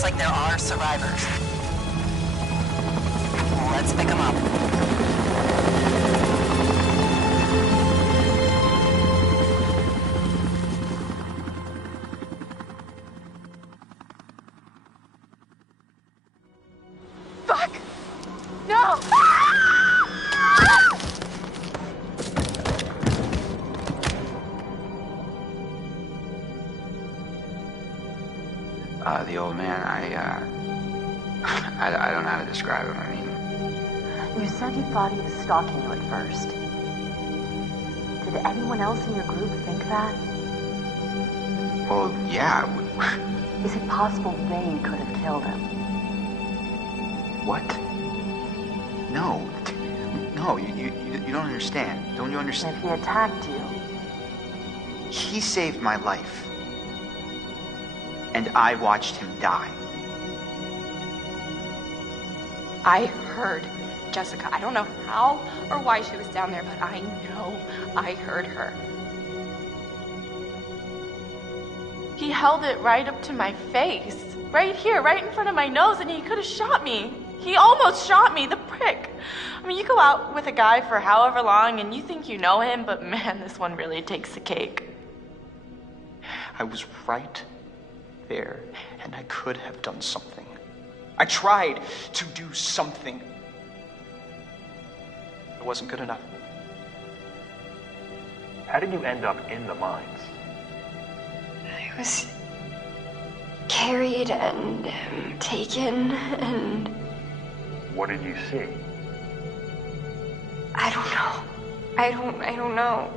Looks like there are survivors. Let's pick them up. Fuck! No! The old man, I don't know how to describe him. I mean... You said you thought he was stalking you at first. Did anyone else in your group think that? Well, yeah. Is it possible they could have killed him? What? No. No, you don't understand. Don't you understand? If he attacked you. He saved my life. And I watched him die. I heard Jessica. I don't know how or why she was down there, but I know I heard her. He held it right up to my face. Right here, right in front of my nose, and he could have shot me. He almost shot me, the prick. I mean, you go out with a guy for however long and you think you know him, but man, this one really takes the cake. I was right there, and I could have done something. I tried to do something. It wasn't good enough. How did you end up in the mines? I was carried and taken and... What did you see? I don't know. I don't know.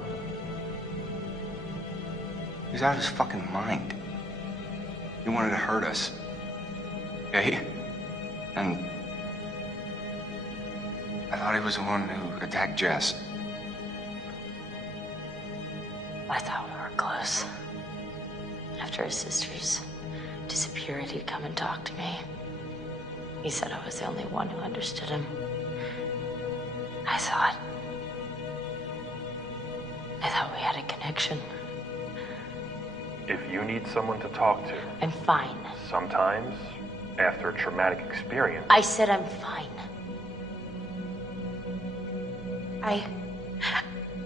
He was out of his fucking mind. He wanted to hurt us. Okay? And I thought he was the one who attacked Jess. I thought we were close. After his sister's disappeared, he'd come and talk to me. He said I was the only one who understood him. I thought we had a connection. If you need someone to talk to... I'm fine. Sometimes, after a traumatic experience... I said I'm fine.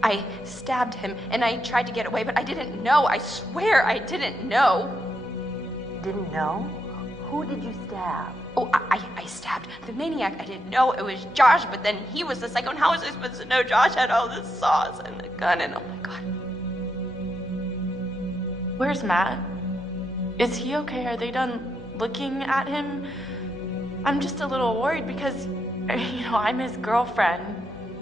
I stabbed him, and I tried to get away, but I didn't know. I swear I didn't know. Didn't know? Who did you stab? Oh, I stabbed the maniac. I didn't know it was Josh, but then he was the psycho, and how was I supposed to know Josh had all this sauce and the gun, and oh my god. Where's Matt? Is he okay? Are they done looking at him? I'm just a little worried because, I'm his girlfriend.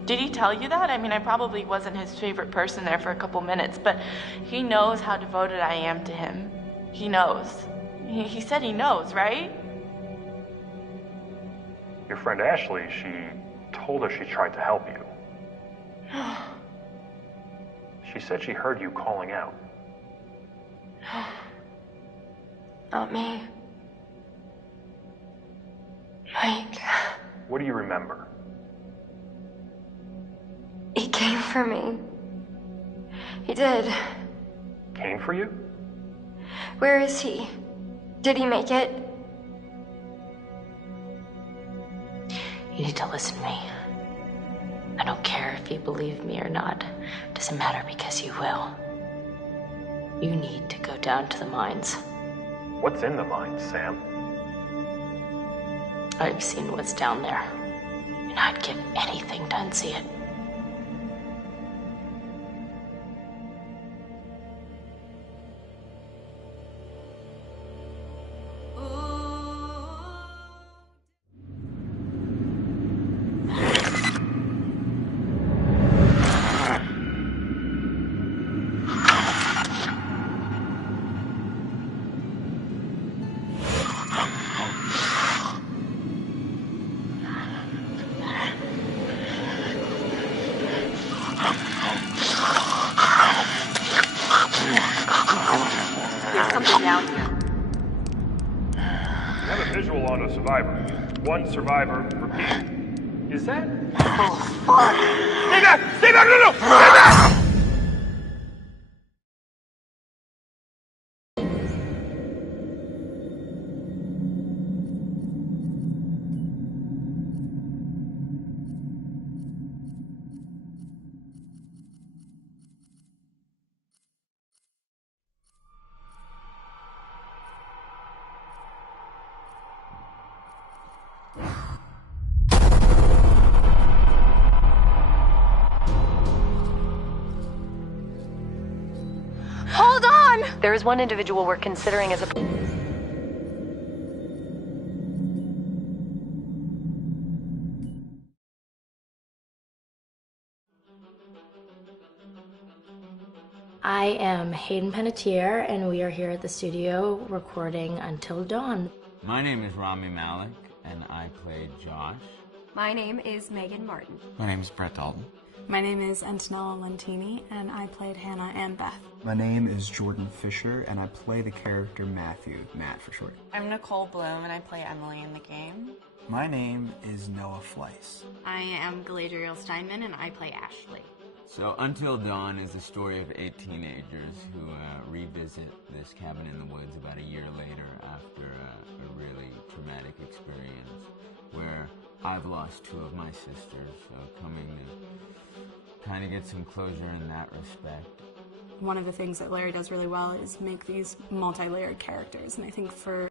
Did he tell you that? I mean, I probably wasn't his favorite person there for a couple minutes, but he knows how devoted I am to him. He knows. He said he knows, right? Your friend Ashley, she told us she tried to help you. She said she heard you calling out. Not me. Mike. What do you remember? He came for me. He did. Came for you? Where is he? Did he make it? You need to listen to me. I don't care if you believe me or not. It doesn't matter because you will. You need to go down to the mines. What's in the mines, Sam? I've seen what's down there, and I'd give anything to unsee it. One survivor, repeat. Is that? Oh, fuck! Stay back! Stay back! No! Stay back! There is one individual we're considering as a... I am Hayden Panettiere, and we are here at the studio recording Until Dawn. My name is Rami Malek, and I played Josh. My name is Megan Martin. My name is Brett Dalton. My name is Antonella Lentini, and I played Hannah and Beth. My name is Jordan Fisher, and I play the character Matthew, Matt for short. I'm Nicole Bloom, and I play Emily in the game. My name is Noah Fleiss. I am Galadriel Steinman, and I play Ashley. So Until Dawn is the story of 8 teenagers who revisit this cabin in the woods about a year later after a really traumatic experience where I've lost 2 of my sisters, so coming to kind of get some closure in that respect. One of the things that Larry does really well is make these multi-layered characters, and I think for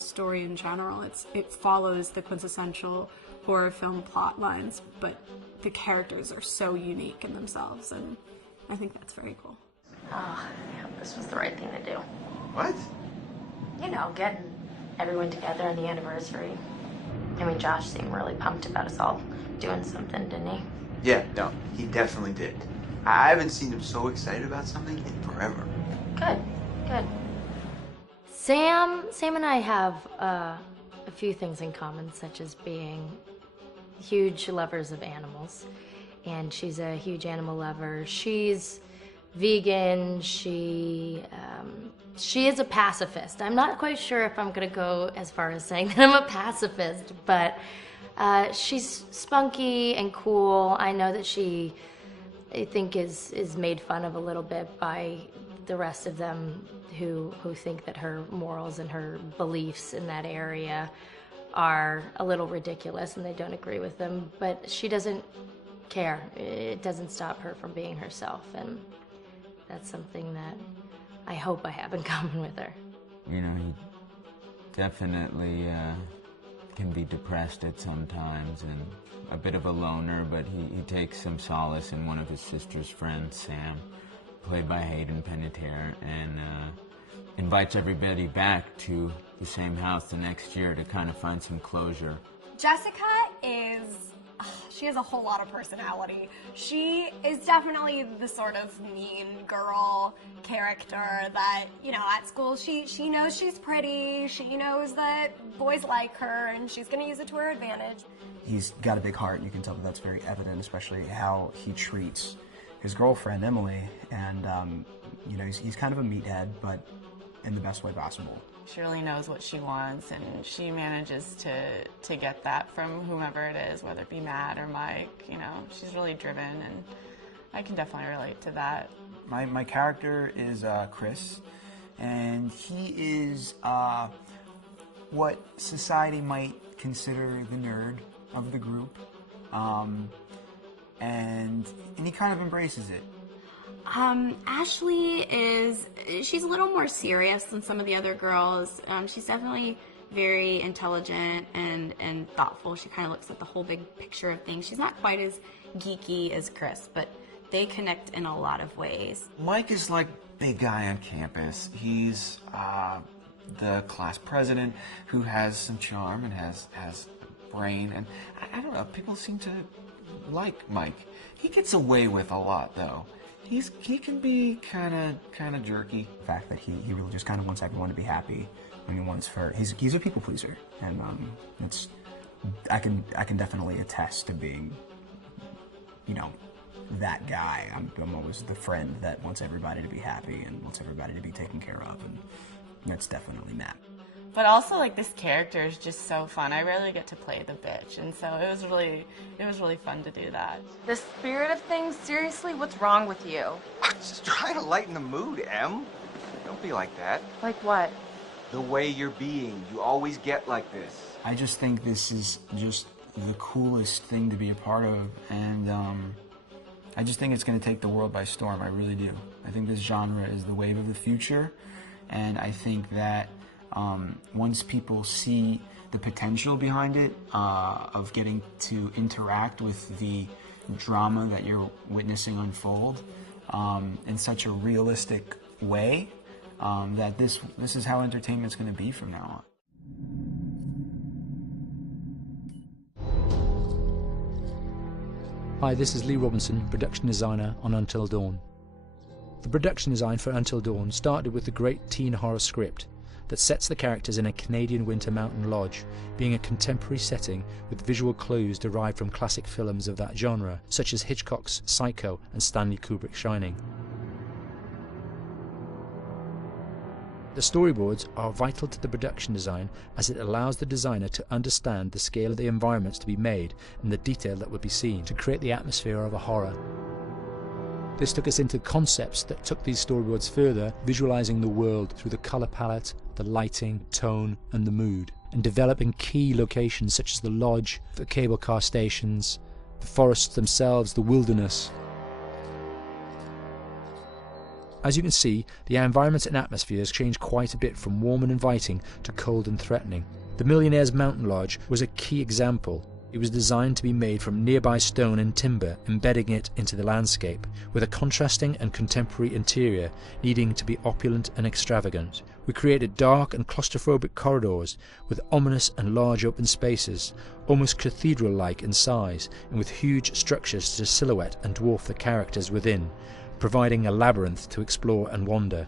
story in general, it follows the quintessential horror film plot lines, but the characters are so unique in themselves, and I think that's very cool. Oh, yeah, this was the right thing to do. What? You know, getting everyone together on the anniversary. I mean, Josh seemed really pumped about us all doing something, didn't he? Yeah, no, he definitely did. I haven't seen him so excited about something in forever. Good, good. Sam and I have a few things in common, such as being huge lovers of animals, and she's a huge animal lover. She's vegan. She is a pacifist. I'm not quite sure if I'm gonna go as far as saying that I'm a pacifist, but she's spunky and cool. I know that she, I think, is made fun of a little bit by the rest of them who think that her morals and her beliefs in that area are a little ridiculous and they don't agree with them, but she doesn't care. It doesn't stop her from being herself, and that's something that I hope I have in common with her. You know, he definitely can be depressed at some times and a bit of a loner, but he takes some solace in one of his sister's friends, Sam, played by Hayden Panettiere, and invites everybody back to the same house the next year to kind of find some closure. Jessica she has a whole lot of personality. She is definitely the sort of mean girl character that, you know, at school she knows she's pretty, she knows that boys like her, and she's gonna use it to her advantage. He's got a big heart, and you can tell that that's very evident, especially how he treats his girlfriend, Emily, and, you know, he's kind of a meathead, but in the best way possible. She really knows what she wants, and she manages to get that from whomever it is, whether it be Matt or Mike. You know, she's really driven, and I can definitely relate to that. My character is Chris, and he is what society might consider the nerd of the group, and he kind of embraces it. Ashley she's a little more serious than some of the other girls. She's definitely very intelligent and thoughtful. She kind of looks at the whole big picture of things. She's not quite as geeky as Chris, but they connect in a lot of ways. Mike is like big guy on campus. He's the class president who has some charm and has brain, and I don't know, people seem to like Mike. He gets away with a lot, though. He can be kind of jerky. The fact that he really just kind of wants everyone to be happy. I mean, he's a people pleaser, and I can definitely attest to being, you know, that guy. I'm always the friend that wants everybody to be happy and wants everybody to be taken care of, and that's definitely Matt. But also, like, this character is just so fun. I rarely get to play the bitch, and so it was really fun to do that. The spirit of things, seriously, what's wrong with you? I'm just trying to lighten the mood, Em. Don't be like that. Like what? The way you're being. You always get like this. I just think this is just the coolest thing to be a part of, and I just think it's going to take the world by storm. I really do. I think this genre is the wave of the future, and I think that once people see the potential behind it, of getting to interact with the drama that you're witnessing unfold in such a realistic way that this is how entertainment's going to be from now on. Hi, this is Lee Robinson, production designer on Until Dawn. The production design for Until Dawn started with the great teen horror script that sets the characters in a Canadian winter mountain lodge, being a contemporary setting with visual clues derived from classic films of that genre, such as Hitchcock's Psycho and Stanley Kubrick's Shining. The storyboards are vital to the production design as it allows the designer to understand the scale of the environments to be made and the detail that would be seen to create the atmosphere of a horror. This took us into concepts that took these storyboards further, visualizing the world through the color palette, the lighting, tone and the mood, and developing key locations such as the lodge, the cable car stations, the forests themselves, the wilderness. As you can see, the environments and atmospheres change quite a bit from warm and inviting to cold and threatening. The Millionaire's Mountain Lodge was a key example. It was designed to be made from nearby stone and timber, embedding it into the landscape, with a contrasting and contemporary interior needing to be opulent and extravagant. We created dark and claustrophobic corridors with ominous and large open spaces, almost cathedral-like in size, and with huge structures to silhouette and dwarf the characters within, providing a labyrinth to explore and wander.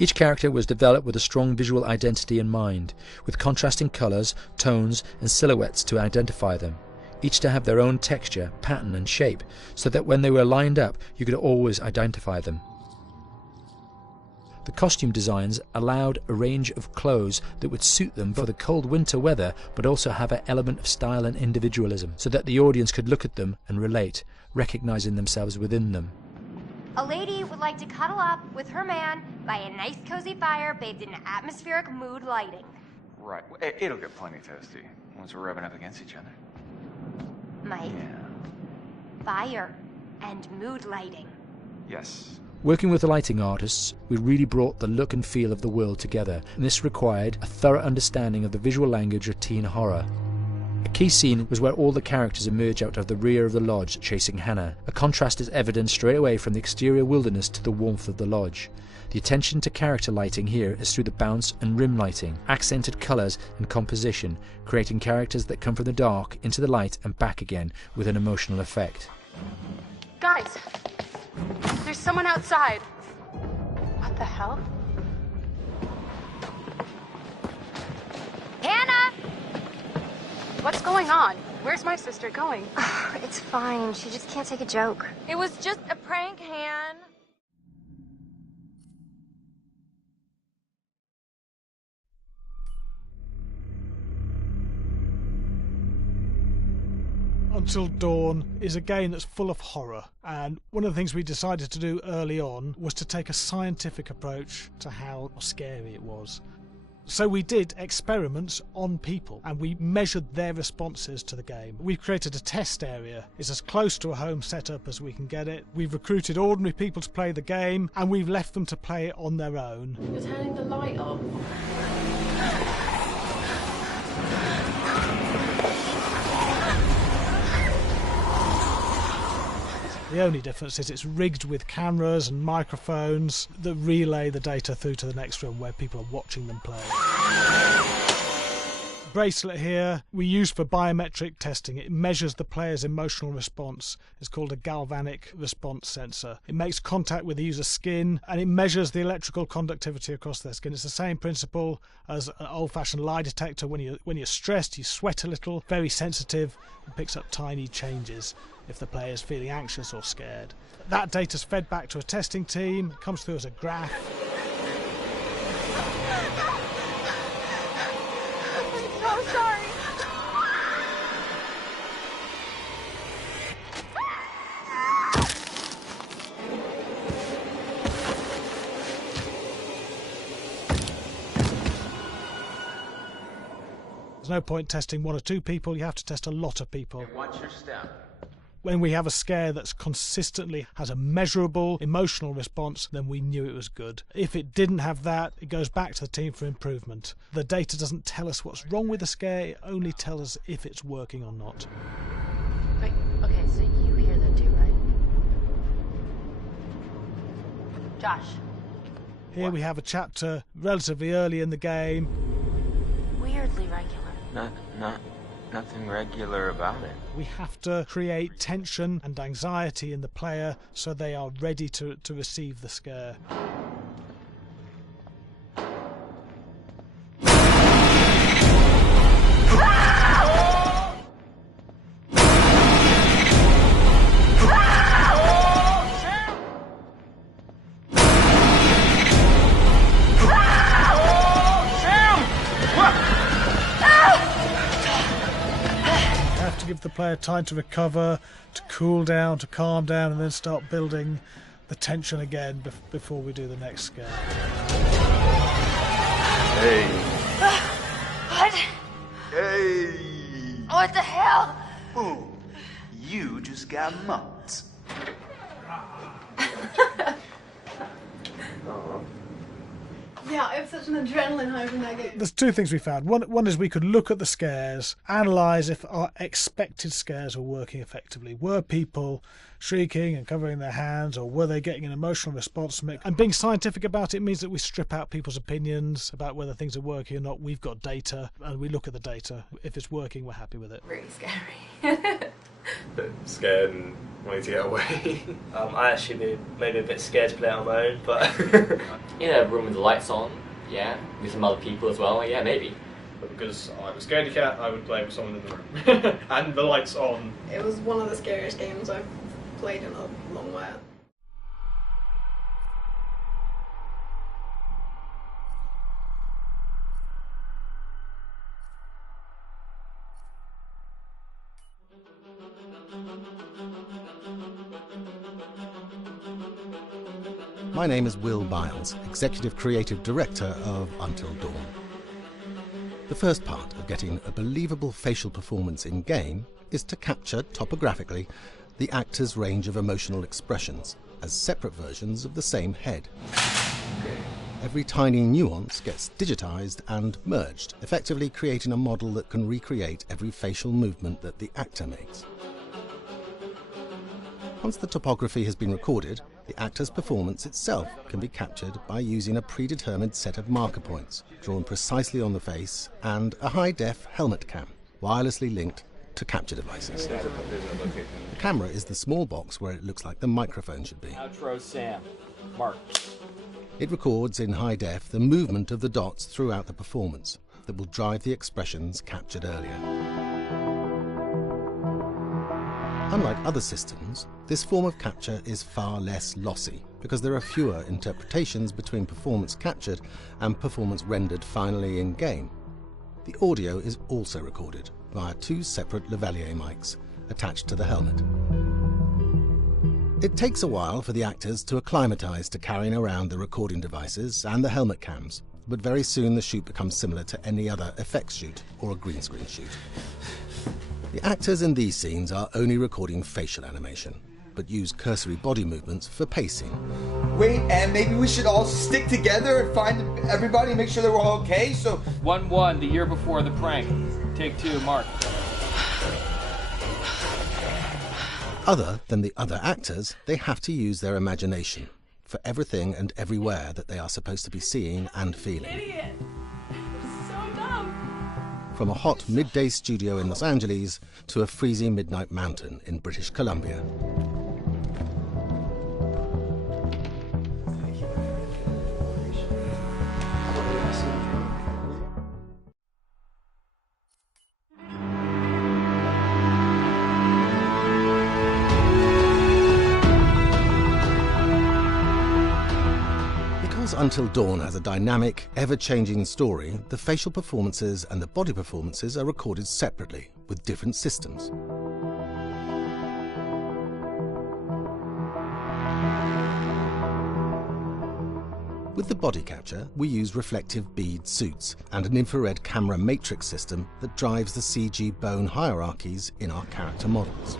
Each character was developed with a strong visual identity in mind, with contrasting colours, tones and silhouettes to identify them, each to have their own texture, pattern and shape, so that when they were lined up you could always identify them. The costume designs allowed a range of clothes that would suit them for the cold winter weather, but also have an element of style and individualism, so that the audience could look at them and relate, recognizing themselves within them. A lady would like to cuddle up with her man by a nice cozy fire bathed in atmospheric mood lighting. Right. It'll get plenty toasty once we're rubbing up against each other. Mike. Yeah. Fire and mood lighting. Yes. Working with the lighting artists, we really brought the look and feel of the world together, and this required a thorough understanding of the visual language of teen horror. A key scene was where all the characters emerge out of the rear of the lodge chasing Hannah. A contrast is evident straight away from the exterior wilderness to the warmth of the lodge. The attention to character lighting here is through the bounce and rim lighting, accented colours and composition, creating characters that come from the dark into the light and back again with an emotional effect. Guys, there's someone outside. What the hell? Hannah! What's going on? Where's my sister going? It's fine. She just can't take a joke. It was just a prank, Han. Until Dawn is a game that's full of horror, and one of the things we decided to do early on was to take a scientific approach to how scary it was. So we did experiments on people and we measured their responses to the game. We've created a test area. It's as close to a home setup as we can get it. We've recruited ordinary people to play the game and we've left them to play it on their own. You're turning the light off. The only difference is it's rigged with cameras and microphones that relay the data through to the next room where people are watching them play. Bracelet here we use for biometric testing. It measures the player's emotional response. It's called a galvanic response sensor. It makes contact with the user's skin and it measures the electrical conductivity across their skin. It's the same principle as an old-fashioned lie detector. When you're stressed, you sweat a little. Very sensitive. It picks up tiny changes if the player is feeling anxious or scared. That data's fed back to a testing team. It comes through as a graph. I'm so sorry. There's no point testing one or two people. You have to test a lot of people. Hey, watch your step. When we have a scare that's consistently has a measurable emotional response, then we knew it was good. If it didn't have that, it goes back to the team for improvement. The data doesn't tell us what's wrong with the scare, it only tells us if it's working or not. Wait, okay, so you hear that too, right? Josh. Here we have a chapter relatively early in the game. Weirdly regular. Nothing regular about it. We have to create tension and anxiety in the player so they are ready to receive the scare. Give the player time to recover, to cool down, to calm down, and then start building the tension again before we do the next scare. Hey. What? Hey. What the hell? Ooh, you just got mugged. Yeah, I have such an adrenaline high from that game. There's two things we found. One is we could look at the scares, analyse if our expected scares were working effectively. Were people shrieking and covering their hands, or were they getting an emotional response from it? And being scientific about it means that we strip out people's opinions about whether things are working or not. We've got data, and we look at the data. If it's working, we're happy with it. Really scary. Bit scared and wanting to get away. I actually maybe a bit scared to play on my own, but in a room with the lights on, yeah, with some other people as well, yeah, maybe. But because I'm a scaredy cat, I would play with someone in the room and the lights on. It was one of the scariest games I've played in a long while. My name is Will Biles, Executive Creative Director of Until Dawn. The first part of getting a believable facial performance in-game is to capture topographically the actor's range of emotional expressions as separate versions of the same head. Every tiny nuance gets digitized and merged, effectively creating a model that can recreate every facial movement that the actor makes. Once the topography has been recorded, the actor's performance itself can be captured by using a predetermined set of marker points, drawn precisely on the face, and a high-def helmet cam, wirelessly linked to capture devices. The camera is the small box where it looks like the microphone should be. Outro Sam. Mark. It records in high def the movement of the dots throughout the performance that will drive the expressions captured earlier. Unlike other systems, this form of capture is far less lossy because there are fewer interpretations between performance captured and performance rendered finally in-game. The audio is also recorded via two separate lavalier mics attached to the helmet. It takes a while for the actors to acclimatise to carrying around the recording devices and the helmet cams, but very soon the shoot becomes similar to any other effects shoot or a green screen shoot. The actors in these scenes are only recording facial animation, but use cursory body movements for pacing. Wait, and maybe we should all stick together and find everybody and make sure that we're all okay, so... 1-1, the year before the prank. Take 2, Mark. Other than the other actors, they have to use their imagination for everything and everywhere that they are supposed to be seeing and feeling. Idiot! So dumb! From a hot midday studio in Los Angeles to a freezing midnight mountain in British Columbia. Until Dawn has a dynamic, ever-changing story, the facial performances and the body performances are recorded separately, with different systems. With the body capture, we use reflective bead suits and an infrared camera matrix system that drives the CG bone hierarchies in our character models.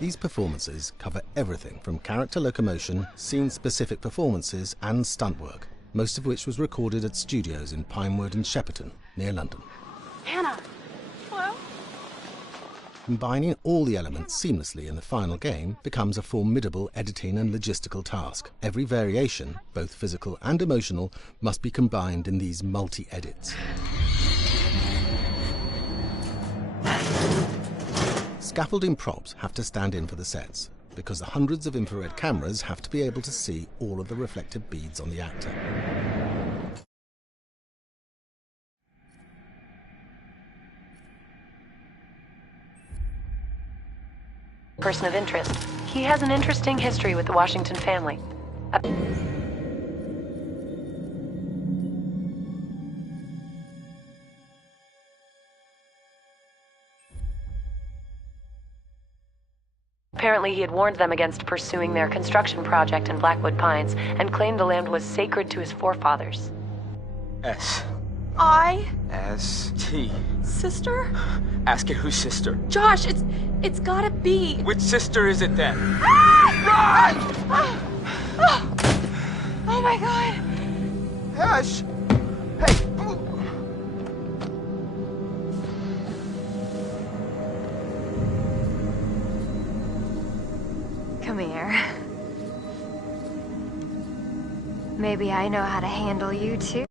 These performances cover everything from character locomotion, scene-specific performances and stunt work, most of which was recorded at studios in Pinewood and Shepperton, near London. Hannah! Hello? Combining all the elements seamlessly in the final game becomes a formidable editing and logistical task. Every variation, both physical and emotional, must be combined in these multi-edits. Scaffolding props have to stand in for the sets, because the hundreds of infrared cameras have to be able to see all of the reflective beads on the actor. Person of interest. He has an interesting history with the Washington family. Apparently, he had warned them against pursuing their construction project in Blackwood Pines and claimed the land was sacred to his forefathers. S. I? S. T. Sister? Ask it whose sister. Josh, it's gotta be. Which sister is it then? Run! Oh my god. Ash! Hey! Come here. Maybe I know how to handle you too.